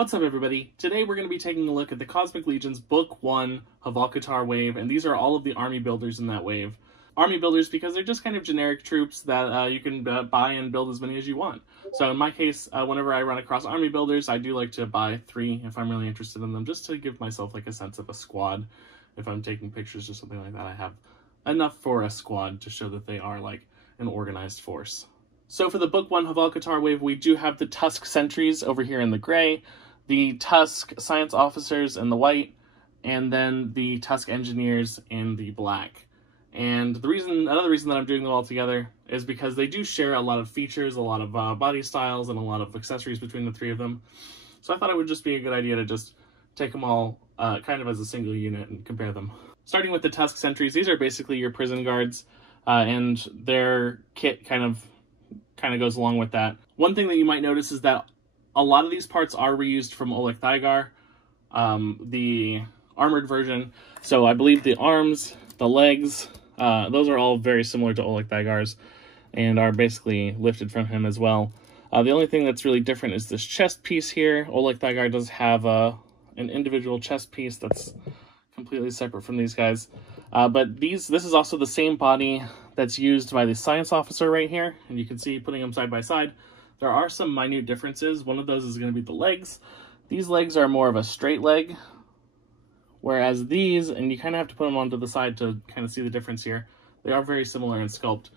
What's up, everybody? Today we're going to be taking a look at the Cosmic Legion's Book 1 Hvalkatar wave, and these are all of the army builders in that wave. Army builders because they're just kind of generic troops that you can buy and build as many as you want. So in my case, whenever I run across army builders, I do like to buy 3 if I'm really interested in them, just to give myself like a sense of a squad. If I'm taking pictures or something like that, I have enough for a squad to show that they are like an organized force. So for the Book 1 Hvalkatar wave, we do have the Tusk Sentries over here in the gray, the Tusk Science Officers in the white, and then the Tusk Engineers in the black. And another reason that I'm doing them all together is because they do share a lot of features, a lot of body styles, and a lot of accessories between the 3 of them. So I thought it would just be a good idea to just take them all kind of as a single unit and compare them. Starting with the Tusk Sentries, these are basically your prison guards, and their kit kind of goes along with that. One thing that you might notice is that a lot of these parts are reused from Hvalkatar, the armored version. So I believe the arms, the legs, those are all very similar to Hvalkatar's and are basically lifted from him as well. The only thing that's really different is this chest piece here. Hvalkatar does have an individual chest piece that's completely separate from these guys. But this is also the same body that's used by the science officer right here, and you can see putting them side by side, there are some minute differences. One of those is going to be the legs. These legs are more of a straight leg, whereas these, and you kind of have to put them onto the side to kind of see the difference here, they are very similar in sculpt.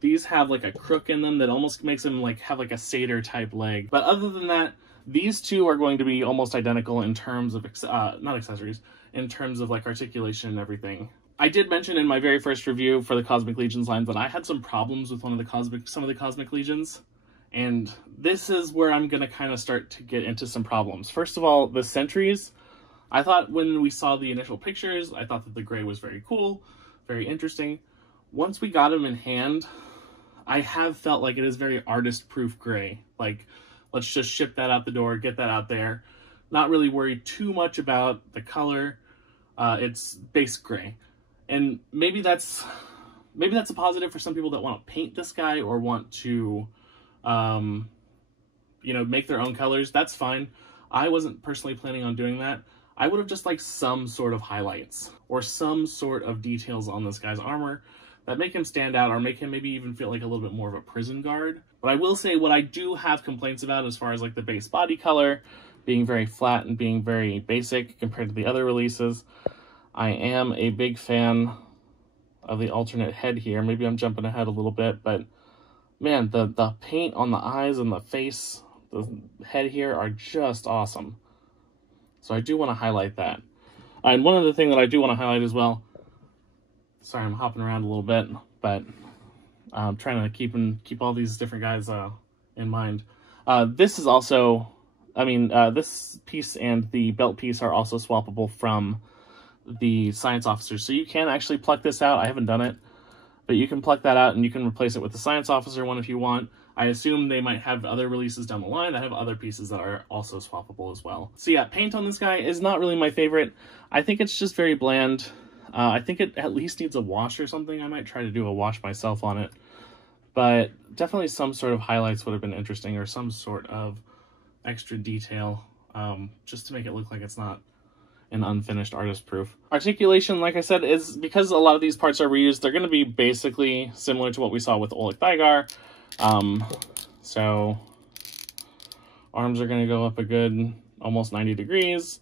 These have like a crook in them that almost makes them like have like a satyr type leg. But other than that, these two are going to be almost identical in terms of, not accessories, in terms of like articulation and everything. I did mention in my very first review for the Cosmic Legions line that I had some problems with some of the Cosmic Legions, and this is where I'm going to kind of start to get into some problems. First of all, the Sentries, I thought when we saw the initial pictures, I thought that the gray was very cool, very interesting. Once we got them in hand, I have felt like it is very artist-proof gray. Like, let's just ship that out the door, get that out there, not really worry too much about the color. It's base gray. And maybe that's a positive for some people that want to paint this guy or want to, you know, make their own colors. That's fine. I wasn't personally planning on doing that. I would have just liked some sort of highlights or some sort of details on this guy's armor that make him stand out or make him maybe even feel like a little bit more of a prison guard. But I will say what I do have complaints about as far as like the base body color being very flat and being very basic compared to the other releases. I am a big fan of the alternate head here. Maybe I'm jumping ahead a little bit, but man, the paint on the eyes and the face, the head here are just awesome. So I do want to highlight that. And one other thing that I do want to highlight as well, sorry, I'm hopping around a little bit, but I'm trying to keep all these different guys in mind. This is also, this piece and the belt piece are also swappable from the science officers. So you can actually pluck this out. I haven't done it, but you can pluck that out and you can replace it with the science officer one if you want. I assume they might have other releases down the line that have other pieces that are also swappable as well. So yeah, paint on this guy is not really my favorite. I think it's just very bland. I think it at least needs a wash or something. I might try to do a wash myself on it, but definitely some sort of highlights would have been interesting, or some sort of extra detail, just to make it look like it's not an unfinished artist proof. Articulation, like I said, is because a lot of these parts are reused, they're going to be basically similar to what we saw with Hvalkatar. So arms are going to go up a good almost 90 degrees.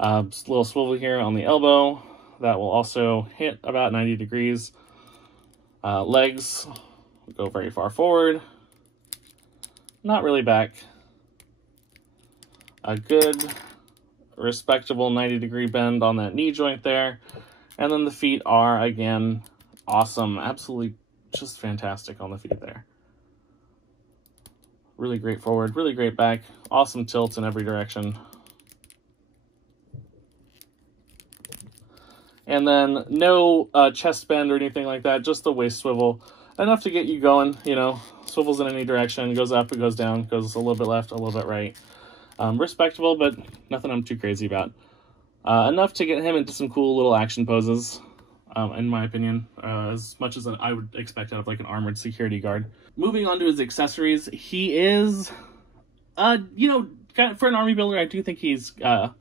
Just a little swivel here on the elbow that will also hit about 90 degrees. Legs go very far forward, not really back. A good respectable 90-degree bend on that knee joint there. And then the feet are, again, awesome. Absolutely just fantastic on the feet there. Really great forward, really great back. Awesome tilts in every direction. And then no chest bend or anything like that, just the waist swivel. Enough to get you going, you know, swivels in any direction, goes up, it goes down, goes a little bit left, a little bit right. Respectable, but nothing I'm too crazy about. Enough to get him into some cool little action poses. in my opinion, as much as I would expect out of like an armored security guard. Moving on to his accessories, he is, you know, for an army builder, I do think he's got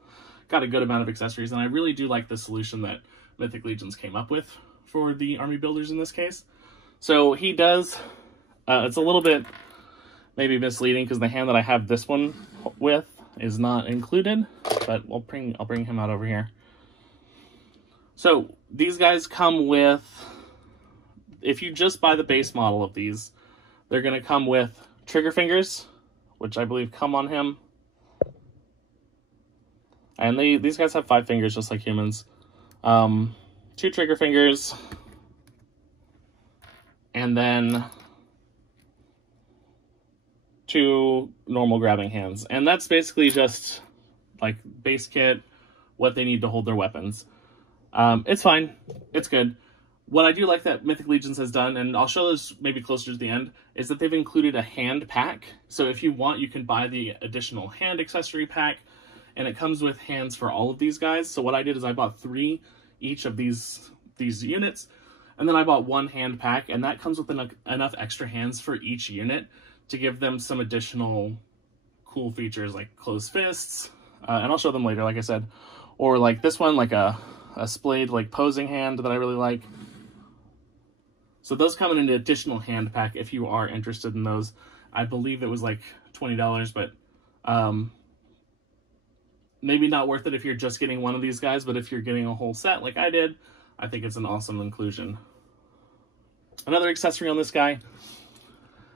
a good amount of accessories, and I really do like the solution that Mythic Legions came up with for the army builders in this case. So he does, it's a little bit maybe misleading because the hand that I have this one with is not included, but I'll bring him out over here. So these guys come with, if you just buy the base model of these, they're going to come with trigger fingers, which I believe come on him. And these guys have 5 fingers just like humans. 2 trigger fingers. And then 2 normal grabbing hands. And that's basically just like base kit, what they need to hold their weapons. It's fine. It's good. What I do like that Mythic Legions has done, and I'll show this maybe closer to the end, is that they've included a hand pack. So if you want, you can buy the additional hand accessory pack, and it comes with hands for all of these guys. So what I did is I bought 3 each of these units, and then I bought 1 hand pack, and that comes with enough extra hands for each unit to give them some additional cool features like closed fists, and I'll show them later, like I said, or like this one, like a splayed like posing hand that I really like. So those come in an additional hand pack if you are interested in those. I believe it was like $20, but maybe not worth it if you're just getting one of these guys, but if you're getting a whole set like I did, I think it's an awesome inclusion. Another accessory on this guy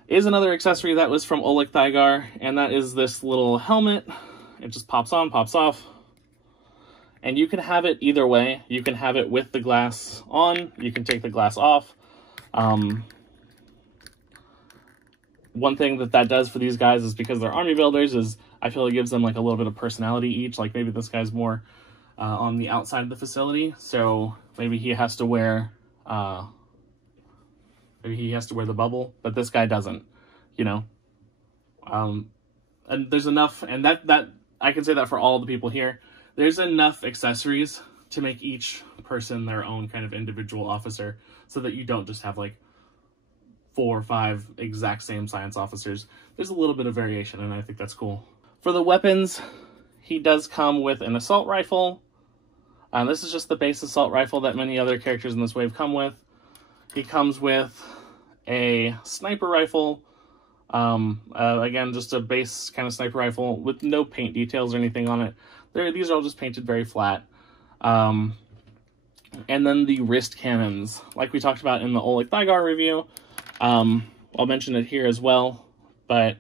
is another accessory that was from Hvalkatar, and that is this little helmet. It just pops on, pops off. And you can have it either way. You can have it with the glass on, you can take the glass off. One thing that does for these guys is because they're army builders is I feel it gives them like a little bit of personality each. Like maybe this guy's more on the outside of the facility, so maybe he has to wear the bubble, but this guy doesn't, you know. And there's enough, and that I can say that for all the people here. There's enough accessories to make each person their own kind of individual officer, so that you don't just have like 4 or 5 exact same science officers. There's a little bit of variation, and I think that's cool. For the weapons, he does come with an assault rifle. This is just the base assault rifle that many other characters in this wave come with. He comes with a sniper rifle. Again, just a base kind of sniper rifle with no paint details or anything on it. These are all just painted very flat. And then the wrist cannons, like we talked about in the Hvalkatar review. I'll mention it here as well, but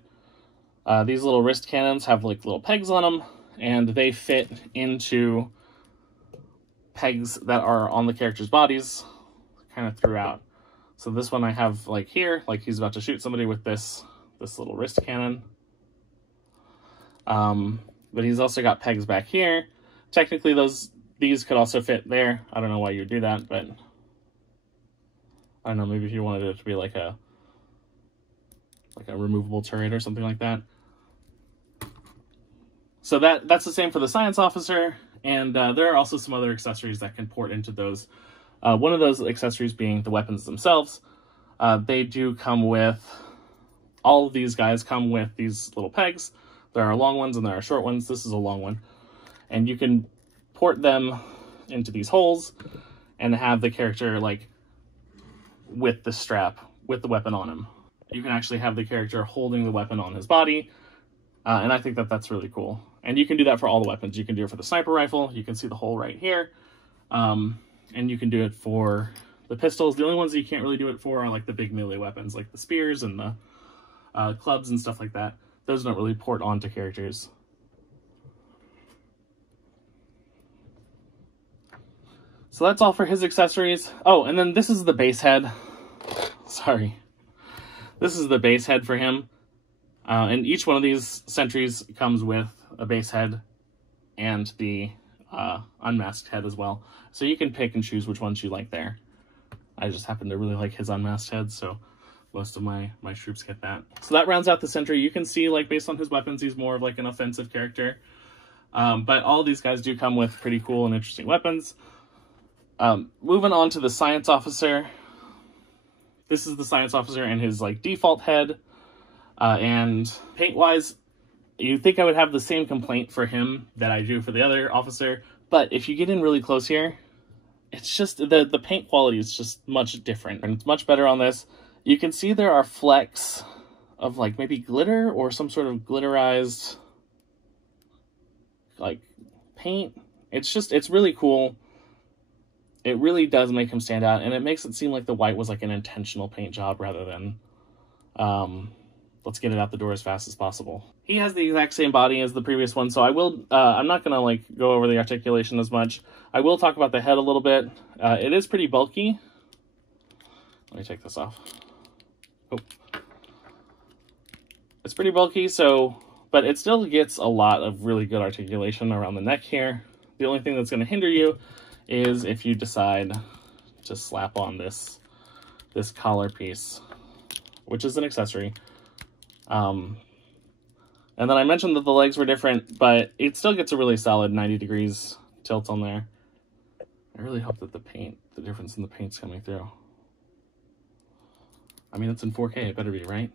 these little wrist cannons have like little pegs on them, and they fit into pegs that are on the character's bodies kind of throughout. So this one I have like here, like he's about to shoot somebody with this little wrist cannon. But he's also got pegs back here. Technically these could also fit there. I don't know why you would do that, but I don't know, maybe if you wanted it to be like a removable turret or something like that. So that's the same for the science officer, and there are also some other accessories that can port into those. One of those accessories being the weapons themselves. They do come with, all of these guys come with these little pegs. There are long ones and there are short ones. This is a long one. And you can port them into these holes and have the character like with the strap, with the weapon on him. You can actually have the character holding the weapon on his body. And I think that's really cool. And you can do that for all the weapons. You can do it for the sniper rifle. You can see the hole right here. And you can do it for the pistols. The only ones that you can't really do it for are like the big melee weapons, like the spears and the clubs and stuff like that. Those don't really port onto characters. So that's all for his accessories. Oh, and then this is the base head. Sorry. This is the base head for him. And each one of these sentries comes with a base head and the unmasked head as well. So you can pick and choose which ones you like there. I just happen to really like his unmasked head, so most of my troops get that. So that rounds out the Sentry. You can see, like, based on his weapons, he's more of like an offensive character. But all these guys do come with pretty cool and interesting weapons. Moving on to the Science Officer. This is the Science Officer and his, like, default head. And paint-wise, You'd think I would have the same complaint for him that I do for the other officer, but if you get in really close here, it's just, the paint quality is just much different, and it's much better on this. You can see there are flecks of like maybe glitter or some sort of glitterized like paint. It's really cool. It really does make him stand out, and it makes it seem like the white was like an intentional paint job rather than let's get it out the door as fast as possible. He has the exact same body as the previous one, so I will, I'm not gonna like go over the articulation as much. I will talk about the head a little bit. It is pretty bulky. Let me take this off. Oh. It's pretty bulky, but it still gets a lot of really good articulation around the neck here. The only thing that's gonna hinder you is if you decide to slap on this collar piece, which is an accessory. And then I mentioned that the legs were different, but it still gets a really solid 90 degrees tilt on there. I really hope that the difference in the paint's coming through. I mean, it's in 4K, it better be, right?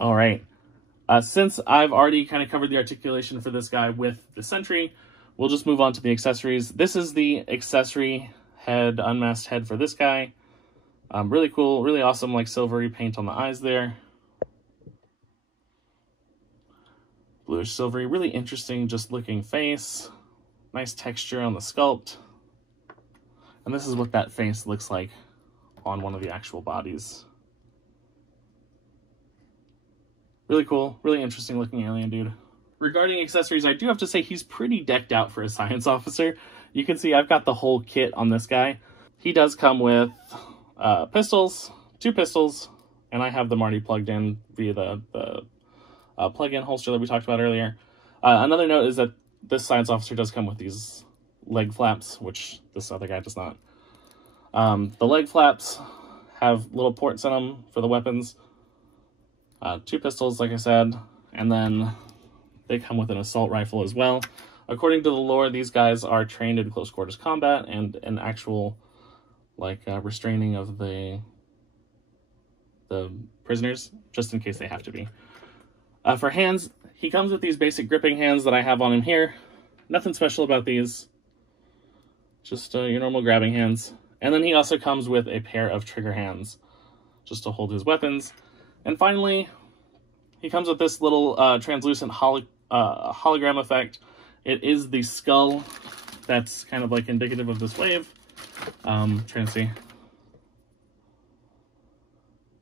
All right. Since I've already kind of covered the articulation for this guy with the Sentry, we'll just move on to the accessories. This is the accessory head, unmasked head for this guy. Really cool, really awesome, like silvery paint on the eyes there. Bluish silvery, really interesting, just looking face. Nice texture on the sculpt. And this is what that face looks like on one of the actual bodies. Really cool, really interesting looking alien dude. Regarding accessories, I do have to say he's pretty decked out for a science officer. You can see I've got the whole kit on this guy. He does come with pistols, 2 pistols, and I have them already plugged in via the plug-in holster that we talked about earlier. Another note is that this science officer does come with these leg flaps, which this other guy does not. The leg flaps have little ports in them for the weapons. 2 pistols, like I said, and then they come with an assault rifle as well. According to the lore, these guys are trained in close quarters combat and an actual like restraining of the prisoners, just in case they have to be. For hands, he comes with these basic gripping hands that I have on him here. Nothing special about these, just your normal grabbing hands. And then he also comes with a pair of trigger hands, just to hold his weapons. And finally, he comes with this little translucent hologram effect. It is the skull that's kind of like indicative of this wave. Trying to see.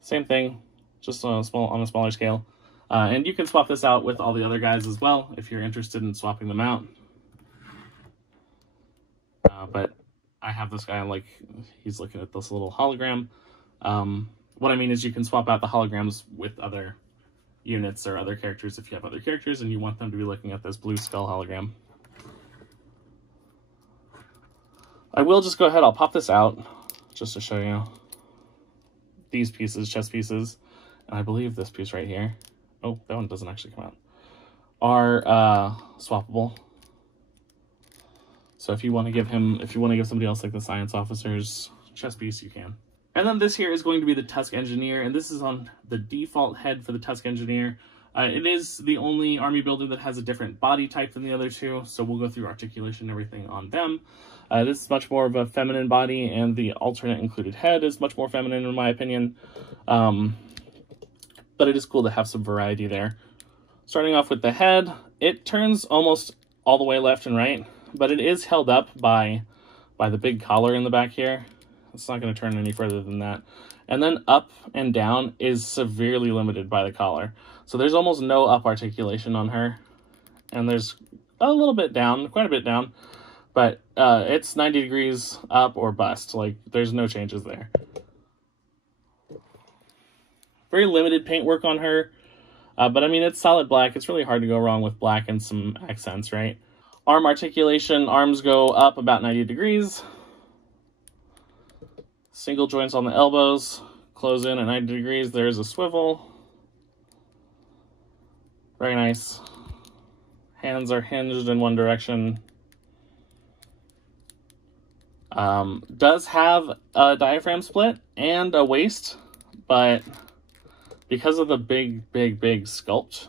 Same thing, just on a smaller scale. And you can swap this out with all the other guys as well if you're interested in swapping them out. But I have this guy, like, he's looking at this little hologram. What I mean is you can swap out the holograms with other units or other characters if you have other characters and you want them to be looking at this blue skull hologram. I will just go ahead, I'll pop this out just to show you these pieces, chest pieces, and I believe this piece right here, oh, that one doesn't actually come out, are swappable. So if you want to give somebody else like the science officer's chest piece, you can. And then this here is going to be the Tusk Engineer, and this is on the default head for the Tusk Engineer. It is the only army builder that has a different body type than the other two, so we'll go through articulation and everything on them. This is much more of a feminine body, and the alternate included head is much more feminine in my opinion. But it is cool to have some variety there. Starting off with the head, it turns almost all the way left and right, but it is held up by the big collar in the back here. It's not going to turn any further than that. And then up and down is severely limited by the collar. So there's almost no up articulation on her. And there's a little bit down, quite a bit down. But it's 90 degrees up or bust. Like, there's no changes there. Very limited paintwork on her. But I mean, it's solid black. It's really hard to go wrong with black and some accents, right? Arm articulation, arms go up about 90 degrees. Single joints on the elbows, close in at 90 degrees. There's a swivel. Very nice. Hands are hinged in one direction. Does have a diaphragm split and a waist, but because of the big sculpt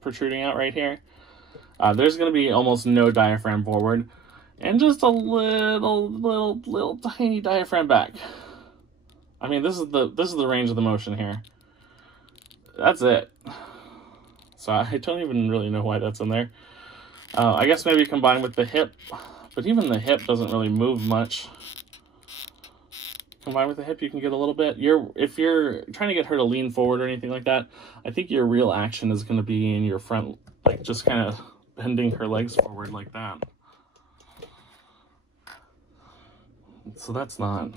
protruding out right here, there's going to be almost no diaphragm forward and just a little tiny diaphragm back. I mean, this is the range of the motion here. That's it. So I don't even really know why that's in there. I guess maybe combined with the hip, but even the hip doesn't really move much. Combined with the hip, you can get a little bit. If you're trying to get her to lean forward or anything like that, I think your real action is going to be in your front, like just kind of bending her legs forward like that. So that's not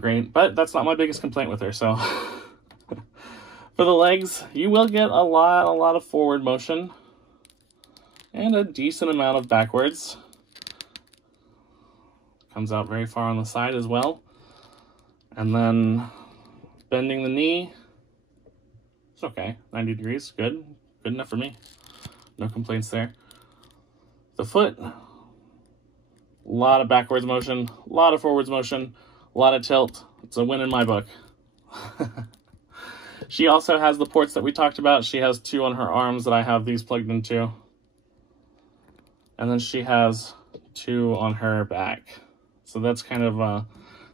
great, but that's not my biggest complaint with her. So for the legs, you will get a lot of forward motion and a decent amount of backwards. Comes out very far on the side as well. And then bending the knee, it's okay, 90 degrees, good enough for me. No complaints there. The foot, a lot of backwards motion, a lot of forwards motion, a lot of tilt. It's a win in my book. She also has the ports that we talked about. She has 2 on her arms that I have these plugged into. And then she has 2 on her back. So that's kind of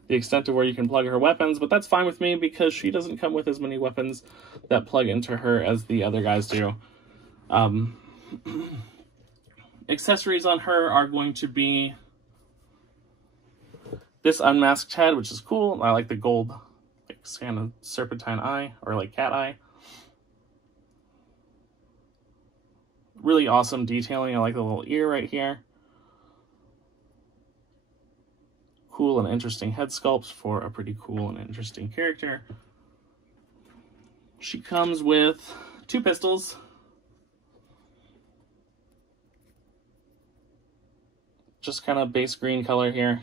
the extent to where you can plug her weapons, but that's fine with me because she doesn't come with as many weapons that plug into her as the other guys do. Accessories on her are going to be this unmasked head, which is cool. I like the gold, like, kind of serpentine eye, or like cat eye. Really awesome detailing. I like the little ear right here. Cool and interesting head sculpts for a pretty cool and interesting character. She comes with 2 pistols. Just kind of base green color here.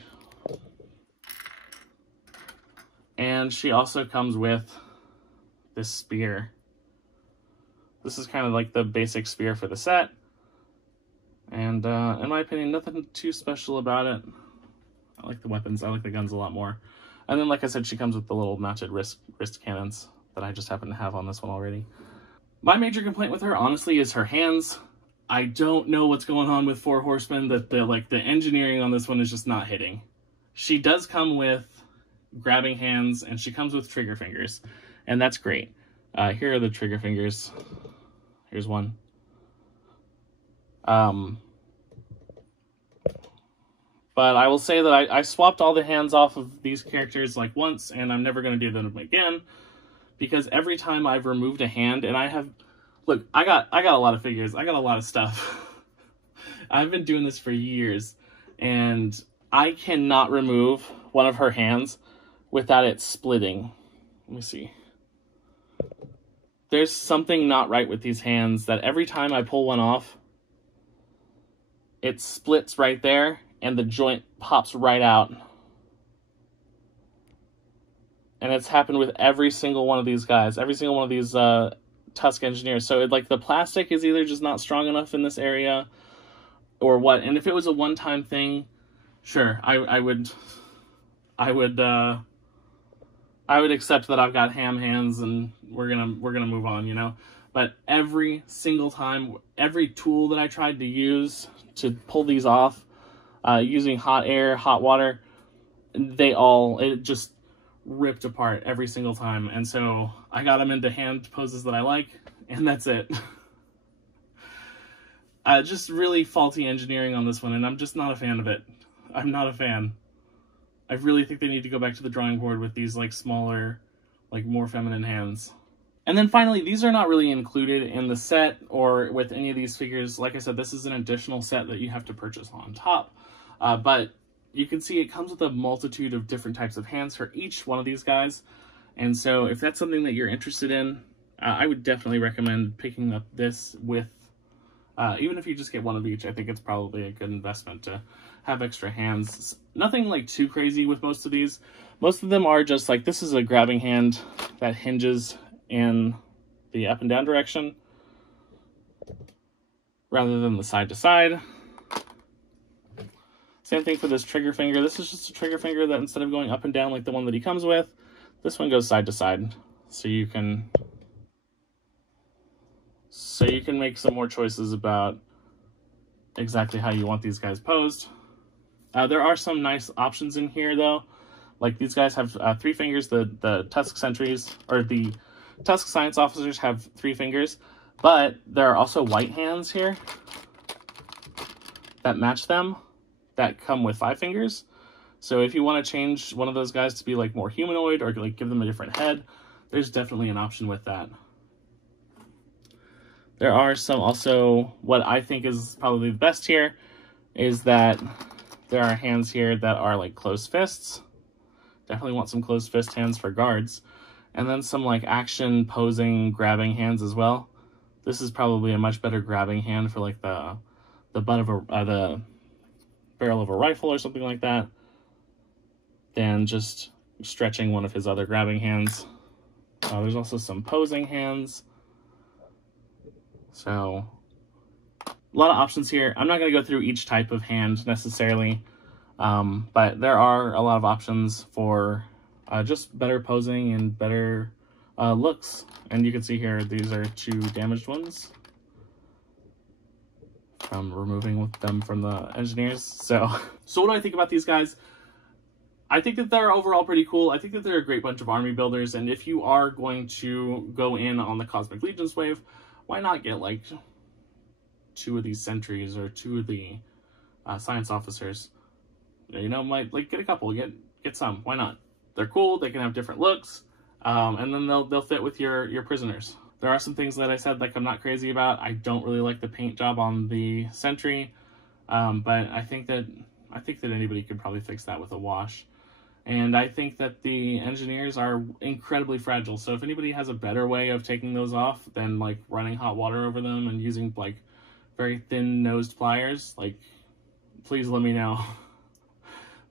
And she also comes with this spear. This is kind of like the basic spear for the set. And in my opinion, nothing too special about it. I like the weapons. I like the guns a lot more. And then, like I said, she comes with the little mounted wrist cannons that I just happen to have on this one already. My major complaint with her, honestly, is her hands. I don't know what's going on with 4 Horsemen, that the engineering on this one is just not hitting. She does come with grabbing hands, and she comes with trigger fingers, and that's great. Here are the trigger fingers. Here's one. But I will say that I swapped all the hands off of these characters like once, and I'm never going to do them again, because every time I've removed a hand, and I have, look, I got a lot of figures, I got a lot of stuff. I've been doing this for years, and I cannot remove one of her hands without it splitting. Let me see. There's something not right with these hands, that every time I pull one off, it splits right there, and the joint pops right out. And it's happened with every single one of these guys, every single one of these Tusk engineers. So like the plastic is either just not strong enough in this area, or what. And if it was a one-time thing, sure, I would accept that I've got ham hands and we're gonna move on, you know. But every single time, every tool that I tried to use to pull these off, using hot air, hot water, it just ripped apart every single time. And so I got them into hand poses that I like, and that's it. Just really faulty engineering on this one, and I'm just not a fan of it. I'm not a fan. I really think they need to go back to the drawing board with these like smaller, like more feminine hands. And then finally, these are not really included in the set or with any of these figures. Like I said, this is an additional set that you have to purchase on top. But you can see it comes with a multitude of different types of hands for each one of these guys. And so if that's something that you're interested in, I would definitely recommend picking up this with, even if you just get one of each, I think it's probably a good investment to have extra hands. Nothing like too crazy with most of these. Most of them are just like, this is a grabbing hand that hinges in the up and down direction rather than the side to side. Same thing for this trigger finger. This is just a trigger finger that instead of going up and down like the one that he comes with, this one goes side to side. So you can So you can make some more choices about exactly how you want these guys posed. There are some nice options in here though. Like these guys have 3 fingers, the Tusk Sentries, or the Tusk Science Officers have 3 fingers, but there are also white hands here that match them, that come with 5 fingers. So if you want to change one of those guys to be like more humanoid or like give them a different head, there's definitely an option with that. There are some also, what I think is probably the best here, is that there are hands here that are like closed fists. Definitely want some closed fist hands for guards. And then some like action posing grabbing hands as well. This is probably a much better grabbing hand for like the butt of the barrel of a rifle or something like that, than just stretching one of his other grabbing hands. There's also some posing hands. So a lot of options here. I'm not going to go through each type of hand necessarily, but there are a lot of options for just better posing and better looks. And you can see here, these are 2 damaged ones from removing them from the engineers. So what do I think about these guys? I think that they're overall pretty cool. I think that they're a great bunch of army builders. And if you are going to go in on the Cosmic Legions wave, why not get like 2 of these sentries or 2 of the science officers? You know, like get a couple, get some. Why not? They're cool. They can have different looks, and then they'll fit with your prisoners. There are some things that I said like I'm not crazy about. I don't really like the paint job on the Sentry, but I think that anybody could probably fix that with a wash. And I think that the engineers are incredibly fragile. So if anybody has a better way of taking those off than like running hot water over them and using like very thin nosed pliers, like please let me know.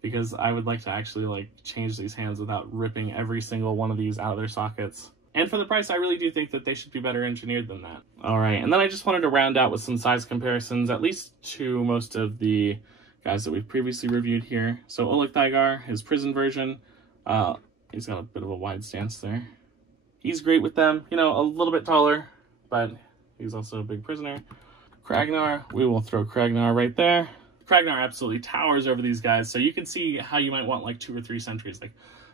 Because I would like to actually like change these hands without ripping every single one of these out of their sockets. And for the price, I really do think that they should be better engineered than that. All right, and then I just wanted to round out with some size comparisons, at least to most of the guys that we've previously reviewed here. So Hvalkatar, his prison version, he's got a bit of a wide stance there. He's great with them, you know, a little bit taller, but he's also a big prisoner. Kragnar, we will throw Kragnar right there. Kragnar absolutely towers over these guys, so you can see how you might want like 2 or 3 sentries, like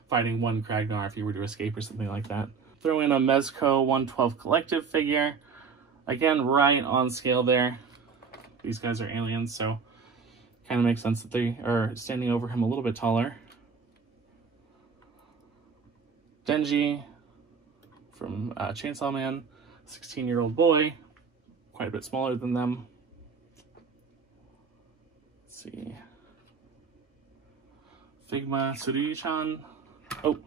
fighting one Kragnar if you were to escape or something like that. Throw in a Mezco 112 collective figure. Again, right on scale there. These guys are aliens, so kind of makes sense that they are standing over him a little bit taller. Denji from Chainsaw Man, 16-year-old boy, quite a bit smaller than them. Let's see. Figma Surui-chan. Oh.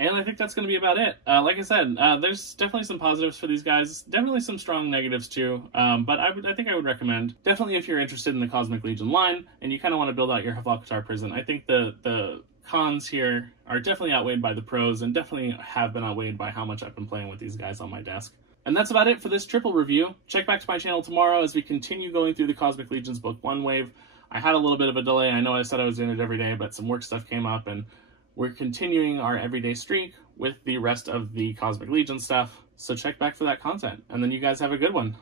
And I think that's going to be about it. Like I said, there's definitely some positives for these guys. Definitely some strong negatives too. But I think I would recommend, definitely if you're interested in the Cosmic Legion line and you kind of want to build out your Hvalkatar prison, I think the cons here are definitely outweighed by the pros and definitely have been outweighed by how much I've been playing with these guys on my desk. And that's about it for this triple review. Check back to my channel tomorrow as we continue going through the Cosmic Legions Book 1 wave. I had a little bit of a delay. I know I said I was doing it every day, but some work stuff came up and we're continuing our everyday streak with the rest of the Cosmic Legion stuff. So check back for that content. And then you guys have a good one.